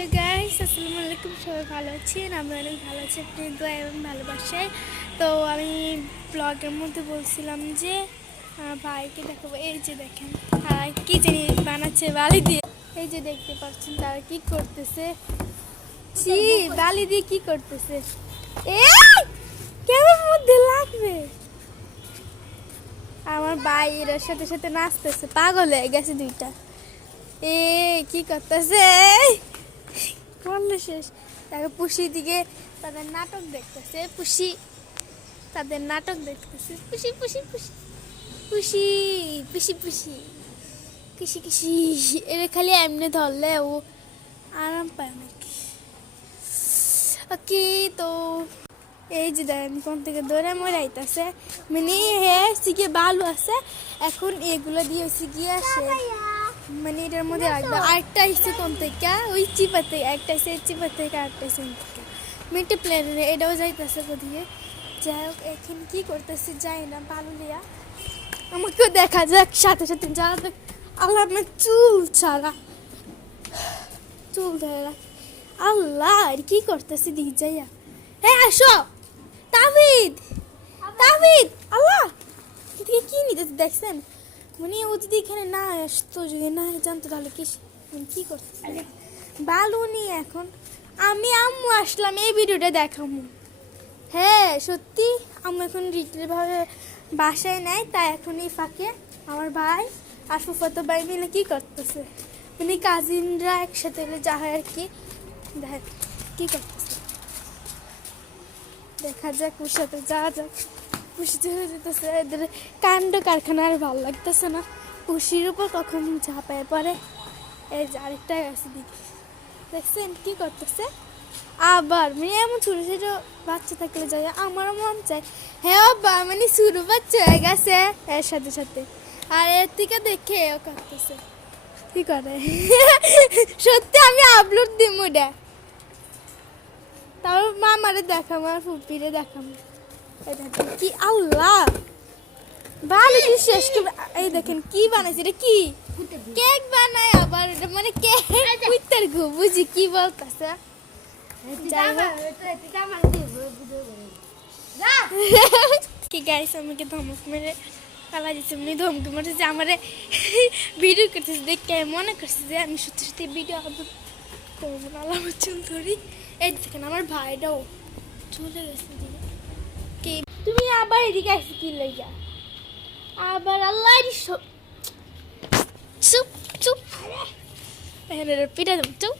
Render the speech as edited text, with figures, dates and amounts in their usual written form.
Hello guys, আসসালামু আলাইকুম। সবাই ভালো আছেন? আমরা অনেক ভালো আছি আপনাদের দোয়া এবং ভালোবাসায়। তো আমি ব্লগের মধ্যে বলছিলাম যে ভাইকে দেখাবো। এই যে দেখেন কি জানি বানাচ্ছে বালি দিয়ে। এই যে দেখতে পাচ্ছেন তারা কি করতেছে। ছি, বালি দিয়ে কি করতেছে? এই কেমন মধ্যে লাগবে। আমার ভাই এর সাথে সাথে নাচতেছে, পাগল হয়ে গেছে দুইটা। এ কি করতেছে? করলে শেষ। তাকে পুষি দিকে তাদের নাটক দেখতেছে। পুষি তাদের নাটক দেখতেছে। পুষি পুষি পুষি পুষি পুষি পুষি কিসি কিসি। এর খালি এমনি ধরলে ও আরাম পায় অনেক। ওকে, তো এই যে দেখেন কোন থেকে ধরে মরাইতেছে। মানে হ্যাঁ সিকে বালু আছে, এখন এগুলো দিয়ে সিকিয়ে আসে। মানে এটার মধ্যে রাখবে। আরেকটা এসে কোন থেকে ওই চিপা থেকে, একটা এসে চিপা থেকে, আরেকটা এসে থেকে মিটে প্লেনে এটাও যাইতেছে কোদিকে। যাই হোক, এখন কি করতেছে যাই না, বালু লিয়া আমাকেও দেখা যাক সাথে সাথে। যারা দেখ আল্লাহ, আপনার চুল ছাড়া চুল ধরে রাখ। আল্লাহ আর কি করতেছে দিক যাইয়া। হ্যাঁ আসো তাবিদ, তাবিদ। আল্লাহ এদিকে কি নিতে দেখছেন? মানে ও যদি এখানে না আসতো, যদি না জানতো তাহলে কি করতে বালু নিয়ে। এখন আমি আম্মু আসলাম এই ভিডিওটা দেখামু। হ্যাঁ সত্যি, আম্মু এখন রিটেলভাবে বাসায় নেয়, তাই এখন এই ফাঁকে আমার ভাই আর ফুফাতো ভাই মিলে কি করতেছে, মানে কাজিনরা একসাথে যা হয় আর কি। দেখ কি করতেছে, দেখা যাক ওর সাথে যা যাক। পুষিতে হয়ে যেতেছে এদের কাণ্ড কারখানা, আর ভালো লাগতেছে না। পুষির উপর কখন ঝাঁপায় পড়ে। এই যে আরেকটা আছে দিকে, দেখছেন কি করতেছে আবার। মানে এমন ছোটো ছোটো বাচ্চা থাকলে যায়, আমারও মন চায় হ্যাঁ বা মানে শুরু বাচ্চা হয়ে গেছে এর সাথে সাথে। আর এর থেকে দেখে এও করতেছে কি করে। সত্যি আমি আপলোড দিব ওটা, তারপর মামারে দেখাম আর ফুপিরে দেখাম। কি আল্লাহ ভালো কি শেষ কি। এই দেখেন কি বানাইছে, এটা কি কেক বানায় আবার। এটা মানে কেক কুইতার গো, বুঝি কি বলতেছে। কি গাইস, আমাকে ধমক মেরে পালা দিচ্ছে। মানে ধমকি মেরে যে আমার ভিডিও করতেছে দেখে মনে করছে যে আমি সত্যি সত্যি ভিডিও আপলোড করবো না। আমার চুল ধরি। এই দেখেন আমার ভাইটাও চলে গেছে। কি তুমি আবার এদিকে আসছি কি লইয়া আবার? আল্লাহ চুপ চুপ, পিঠা চুপ।